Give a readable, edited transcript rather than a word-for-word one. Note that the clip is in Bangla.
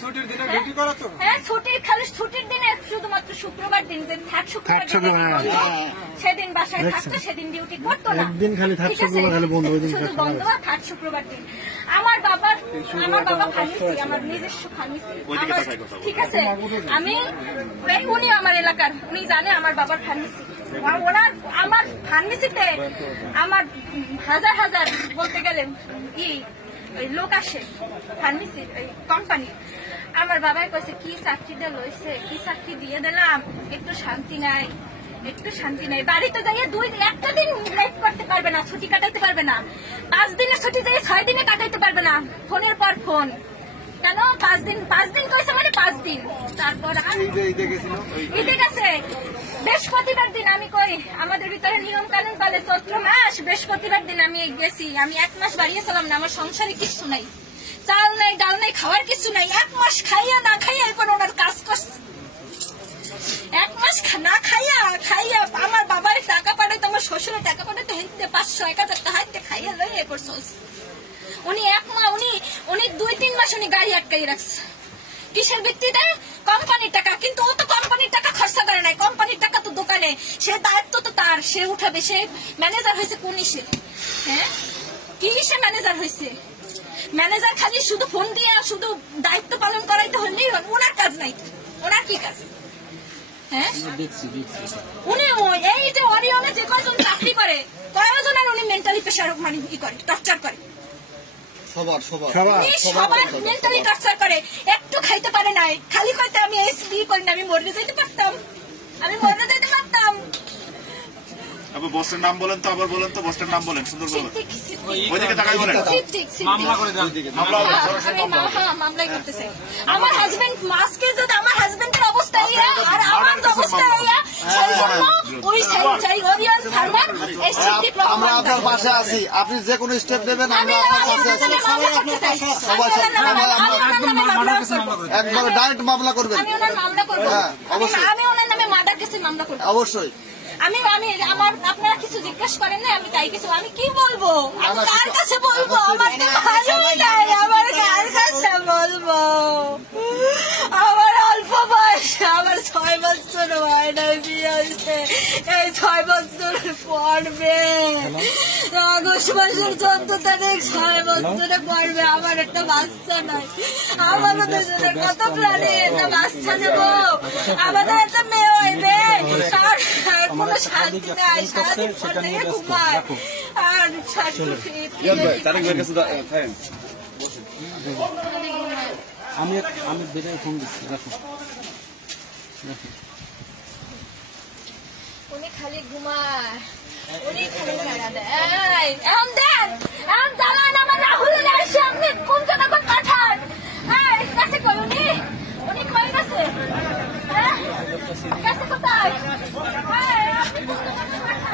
ছুটির দিনে ডিউটি করে তো? হ্যাঁ, ছুটির দিনে শুধুমাত্র শুক্রবার দিন যে শুক্রবার সেদিন বাসায় থাকতো, সেদিন ডিউটি করতো না। একদিন খালি শুধু বন্ধ থাক শুক্রবার দিন। আমার বাবা ফার্মেসি, আমার নিজস্ব ফার্মেসি, ঠিক আছে। আমি উনি আমার এলাকার, উনি জানে আমার বাবার ফার্মেসি। আমার ফার্মেসিতে আমার হাজার হাজার বলতে গেলে লোক আসে, ফার্মেসির কোম্পানি। আমার বাবাই কইছে কি চাকরিটা লইছে, কি চাকরি দিয়ে দিলাম, একটু শান্তি নাই, একটু শান্তি নাই। বাড়িতে যাইয়ে একটা দিন লাইফ করতে পারবে না, ছুটি কাটাইতে পারবে না। 5 দিনের ছুটি যাই 6 দিনে কাটাইতে পারবে না, ফোনের পর ফোন। কেন 5 দিন কইছে মানে 5 দিন। তারপর ঈদে গেছে বৃহস্পতিবার দিন। আমি কই আমাদের ভিতরে নিয়ম কানুন বলে চৈত্র মাস, বৃহস্পতিবার দিন আমি গেছি। আমি 1 মাস বাড়িয়েছিলাম না, আমার সংসারে কিছু নাই, চাল নাই, ডাল নাই, খাওয়ার কিছু নাই। 1 মাস খাইয়া না খাইয়া এখন ওনার কাজ করছে। 1 মাস না খাইয়া আমার বাবার টাকা পাঠাইতো, আমার শ্বশুরের টাকা পাঠাইতো, 500-1000 টাকা হাইতে খাইয়া লই এ করছে। উনি 2-3 মাস উনি গাড়ি আটকাই রাখছে। কিসের ভিত্তিতে? কোম্পানির টাকা। কিন্তু ও তো কোম্পানির টাকা খরচা করে নাই, কোম্পানির টাকা তো দোকানে, সে দায়িত্ব তো তার, সে উঠাবে। সে ম্যানেজার হয়েছে কোন ইসে? হ্যাঁ, কি ইসে ম্যানেজার হয়েছে? ম্যানেজার খালি শুধু ফোন দিয়ে শুধু দায়িত্ব পালন করাইতে হলেই ওনার কাজ নাই। ওনার কি কাজ? হ্যাঁ, উনি এই যে অরিয়নে যে কয়জন চাকরি করে, কয়জনের উনি মেন্টালি প্রেশার মানে করে, টর্চার করে। সবার মেন্টালি টর্চার করে। একটু খাইতে পারে নাই, খালি কইতে আমি এসবি করি না, আমি মরে যেতে পারতাম, আমি মরে যেতে পারতাম। আবার বসের নাম বলেন তো, আবার বলেন তো বসের নাম বলেন, সুন্দর বলেন। ওইদিকে তাকাই বলেন। মামলা করে দেন। মামলাই করতেছে আমার হাজবেন্ড। মাসকে যদি আমার হাজবেন্ডের অবস্থা হইয়া আর আমার অবস্থা হইয়া, ওই চাই ওরিয়ন ফার্মার এই সিটি প্রমাণ। আমরা আপনার পাশে আছি, আপনি যে কোনো স্টেপ নেবেন আমরা আপনার পাশে আছি। একবার ডাইরেক্ট মামলা করবেন। আমি ওনার মামলা করব। অবশ্যই আমি ওনার নামে মার্ডার কেসে মামলা করব। অবশ্যই। আমি আমার আপনারা কিছু জিজ্ঞেস করেন না, আমি তাই কিছু আমি কি বলবো, আমি কার কাছে বলবো? আমার তো ভালোই নাই, আমার কার কাছে বলবো? আমার অল্প বয়স, আমার 6 বছর হয় নাই বিয়ে হয়েছে। এই 6 বছর পড়বে, আগস্ট মাসের 14 তারিখ 6 বছরে পড়বে। আমার একটা বাচ্চা নাই, আমাদের দুজনে কত প্রাণে একটা বাচ্চা নেব, আমাদের একটা মেয়ে হইবে, আর কোনো শান্তি নাই, সারাদিন ফোন থেকে ঘুমায়। আর আমি বেটাই ফোন দিচ্ছি, রাখো। উনি খালি ঘুমায়, উনি খালি নাড়া দেয়। এখন দেন, এখন জ্বালান আমার রাহুলের আসে, আপনি কোন জায়গা কোন পাঠান? হ্যাঁ, কাছে কই উনি কই গেছে? হ্যাঁ, কাছে কোথায়? হ্যাঁ, আপনি কোন জায়গা কোন পাঠান?